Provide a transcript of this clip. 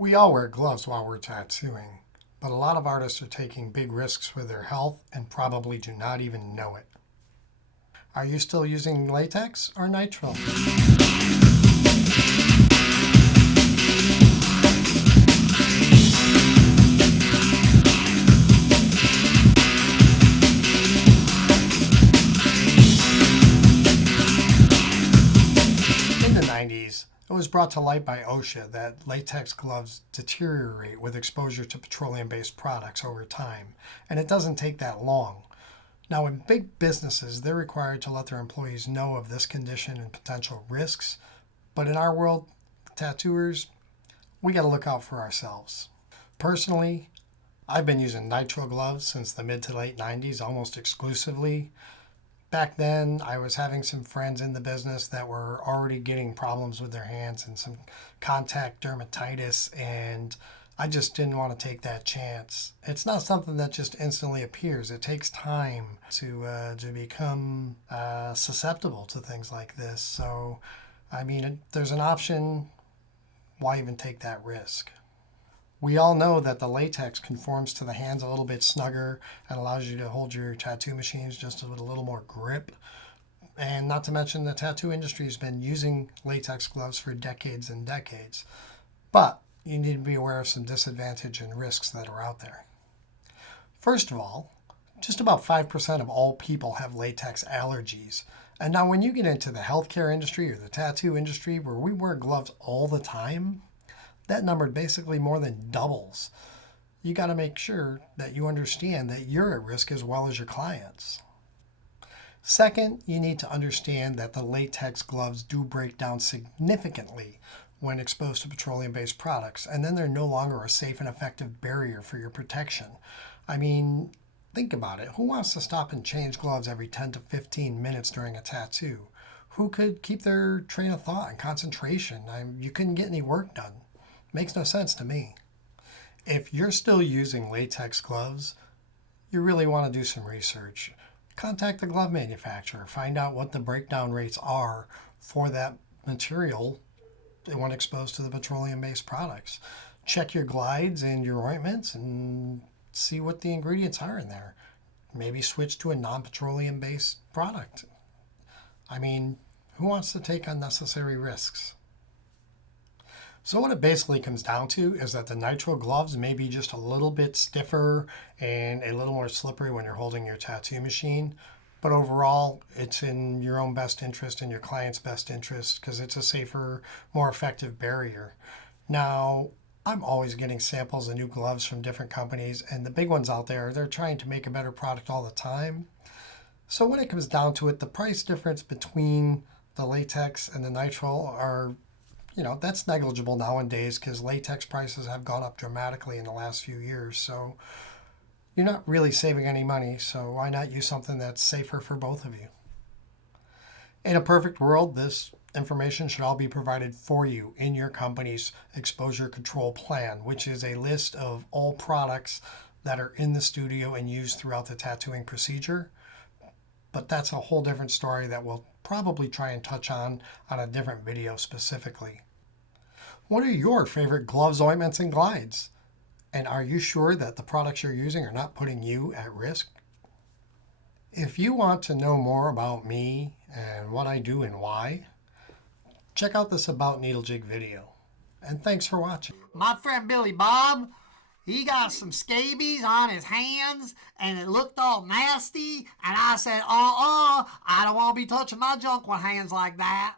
We all wear gloves while we're tattooing, but a lot of artists are taking big risks with their health and probably do not even know it. Are you still using latex or nitrile? In the 90s, it was brought to light by OSHA that latex gloves deteriorate with exposure to petroleum-based products over time, and it doesn't take that long. Now, in big businesses, they're required to let their employees know of this condition and potential risks, but in our world, tattooers, we got to look out for ourselves. Personally, I've been using nitrile gloves since the mid to late 90s almost exclusively. Back then, I was having some friends in the business that were already getting problems with their hands and some contact dermatitis, and I just didn't want to take that chance. It's not something that just instantly appears. It takes time to become susceptible to things like this. So, I mean, there's an option. Why even take that risk? We all know that the latex conforms to the hands a little bit snugger and allows you to hold your tattoo machines just with a little more grip. And not to mention the tattoo industry has been using latex gloves for decades and decades. But you need to be aware of some disadvantage and risks that are out there. First of all, just about 5% of all people have latex allergies. And now when you get into the healthcare industry or the tattoo industry where we wear gloves all the time, that number basically more than doubles. You got to make sure that you understand that you're at risk as well as your clients. Second, you need to understand that the latex gloves do break down significantly when exposed to petroleum-based products, and then they're no longer a safe and effective barrier for your protection. I mean, think about it. Who wants to stop and change gloves every 10 to 15 minutes during a tattoo? Who could keep their train of thought and concentration? You couldn't get any work done. Makes no sense to me. If you're still using latex gloves, you really want to do some research. Contact the glove manufacturer. Find out what the breakdown rates are for that material when exposed to the petroleum-based products. Check your glides and your ointments and see what the ingredients are in there. Maybe switch to a non-petroleum-based product. I mean, who wants to take unnecessary risks? So what it basically comes down to is that the nitrile gloves may be just a little bit stiffer and a little more slippery when you're holding your tattoo machine. But overall, it's in your own best interest and your client's best interest because it's a safer, more effective barrier. Now, I'm always getting samples of new gloves from different companies, and the big ones out there, they're trying to make a better product all the time. So when it comes down to it, the price difference between the latex and the nitrile are that's negligible nowadays because latex prices have gone up dramatically in the last few years. So you're not really saving any money. So why not use something that's safer for both of you? In a perfect world, this information should all be provided for you in your company's exposure control plan, which is a list of all products that are in the studio and used throughout the tattooing procedure. But that's a whole different story that we'll probably try and touch on a different video specifically. What are your favorite gloves, ointments, and glides? And are you sure that the products you're using are not putting you at risk? If you want to know more about me and what I do and why, check out this About Needlejig video. And thanks for watching. My friend Billy Bob, he got some scabies on his hands and it looked all nasty. And I said, I don't want to be touching my junk with hands like that.